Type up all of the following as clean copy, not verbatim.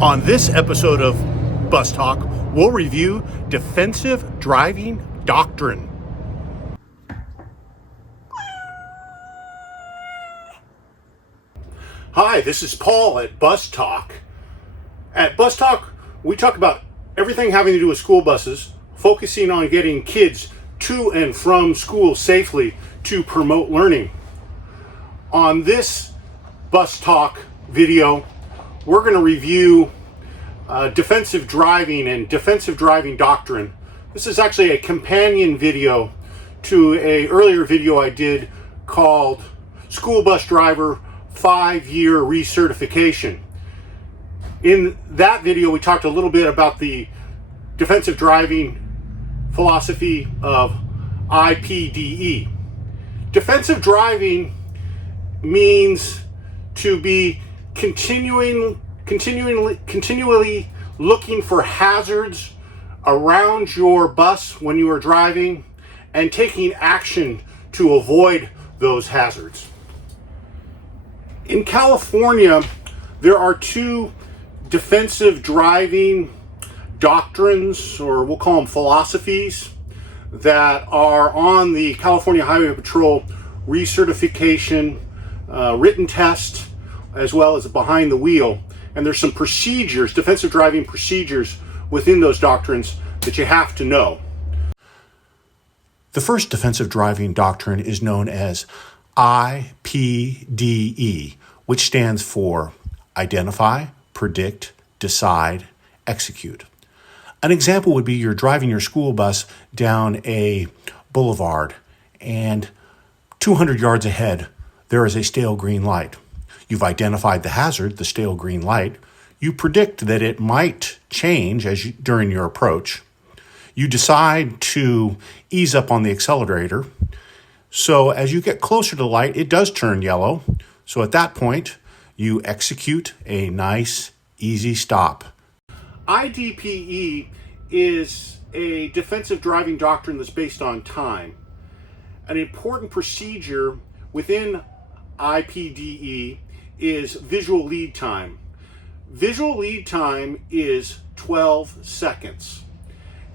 On this episode of Bus Talk, we'll review defensive driving doctrine. Hi, this is Paul at Bus Talk. At Bus Talk, we talk about everything having to do with school buses, focusing on getting kids to and from school safely to promote learning. On this Bus Talk video, we're going to review defensive driving and defensive driving doctrine. This is actually a companion video to an earlier video I did called School Bus Driver 5-Year Recertification. In that video, we talked a little bit about the defensive driving philosophy of IPDE. Defensive driving means to be continually looking for hazards around your bus when you are driving and taking action to avoid those hazards. In California, there are two defensive driving doctrines, or we'll call them philosophies, that are on the California Highway Patrol recertification written test, as well as behind the wheel. And there's some procedures, defensive driving procedures within those doctrines that you have to know. The first defensive driving doctrine is known as IPDE, which stands for Identify, Predict, Decide, Execute. An example would be you're driving your school bus down a boulevard and 200 yards ahead, there is a stale green light. You've identified the hazard, the stale green light. You predict that it might change during your approach. You decide to ease up on the accelerator. So as you get closer to the light, it does turn yellow. So at that point, you execute a nice, easy stop. IDPE is a defensive driving doctrine that's based on time. An important procedure within IPDE is visual lead time. Visual lead time is 12 seconds.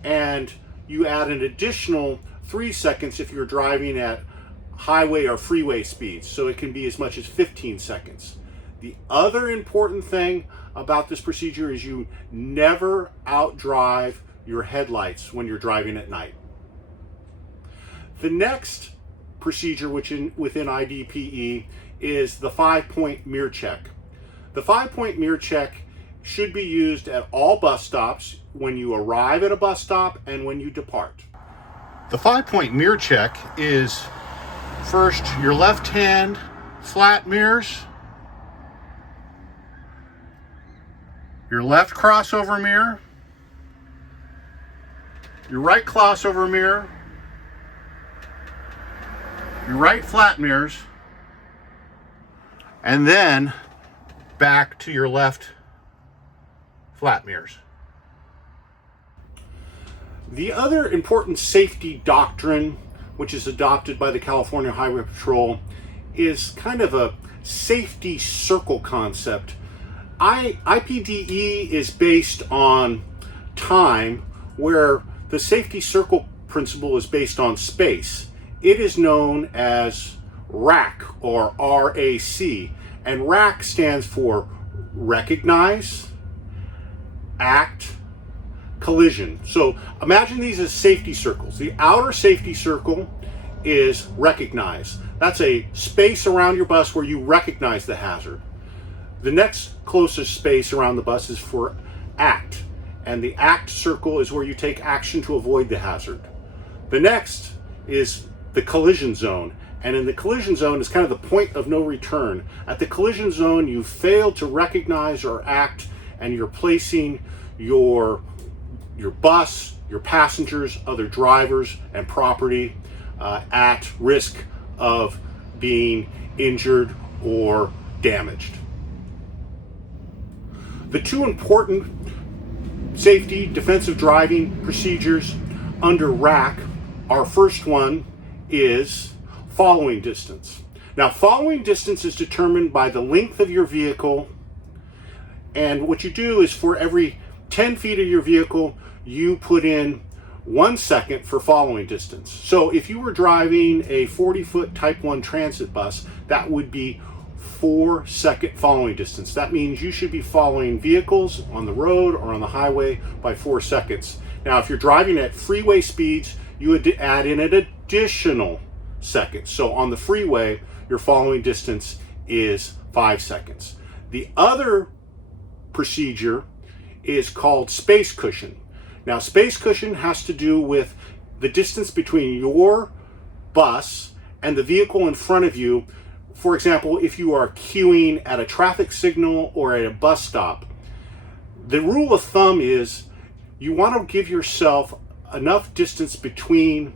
And you add an additional 3 seconds if you're driving at highway or freeway speeds. So it can be as much as 15 seconds. The other important thing about this procedure is you never outdrive your headlights when you're driving at night. The next procedure within IDPE is the 5-point mirror check. The 5-point mirror check should be used at all bus stops when you arrive at a bus stop and when you depart. The 5-point mirror check is first your left hand flat mirrors, your left crossover mirror, your right crossover mirror, your right flat mirrors, and then back to your left flat mirrors. The other important safety doctrine, which is adopted by the California Highway Patrol, is kind of a safety circle concept. IPDE is based on time, where the safety circle principle is based on space. It is known as RAC, or RAC, and RAC stands for Recognize, Act, Collision. So imagine these as safety circles. The outer safety circle is Recognize. That's a space around your bus where you recognize the hazard. The next closest space around the bus is for Act, and the Act circle is where you take action to avoid the hazard. The next is the collision zone, and in the collision zone is kind of the point of no return. At the collision zone, you fail to recognize or act, and you're placing your bus, your passengers, other drivers, and property at risk of being injured or damaged. The two important safety defensive driving procedures under RAC, our first one is following distance. Now, following distance is determined by the length of your vehicle And what you do is for every 10 feet of your vehicle, you put in 1 second for following distance. So if you were driving a 40-foot Type 1 transit bus, that would be 4-second following distance. That means you should be following vehicles on the road or on the highway by 4 seconds. Now, if you're driving at freeway speeds, you would add in an additional second. So on the freeway, your following distance is 5 seconds. The other procedure is called space cushion. Now, space cushion has to do with the distance between your bus and the vehicle in front of you. For example, if you are queuing at a traffic signal or at a bus stop, the rule of thumb is you want to give yourself enough distance between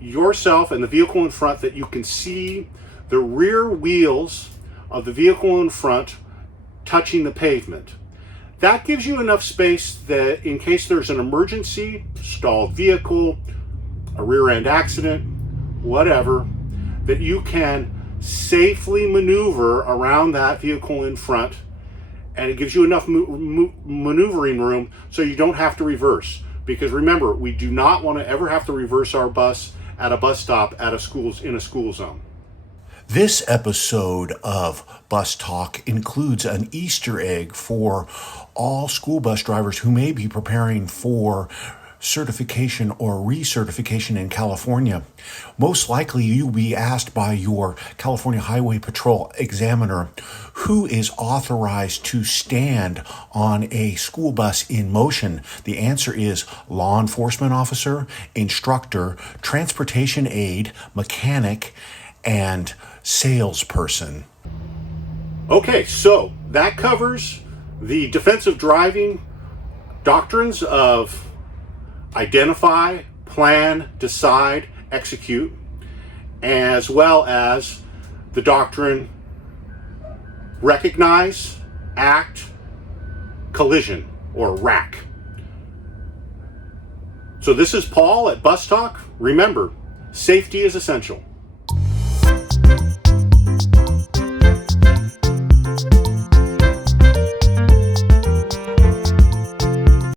yourself and the vehicle in front that you can see the rear wheels of the vehicle in front touching the pavement. That gives you enough space that in case there's an emergency, stalled vehicle, a rear end accident, whatever, that you can safely maneuver around that vehicle in front, and it gives you enough maneuvering room so you don't have to reverse. Because remember, we do not want to ever have to reverse our bus at a bus stop at in a school zone. This episode of Bus Talk includes an Easter egg for all school bus drivers who may be preparing for certification or recertification in California. Most likely you'll be asked by your California Highway Patrol examiner who is authorized to stand on a school bus in motion. The answer is law enforcement officer, instructor, transportation aide, mechanic, and salesperson. Okay, so that covers the defensive driving doctrines of identify, plan, decide, execute, as well as the doctrine recognize, act, collision, or RAC. So this is Paul at Bus Talk. Remember, safety is essential.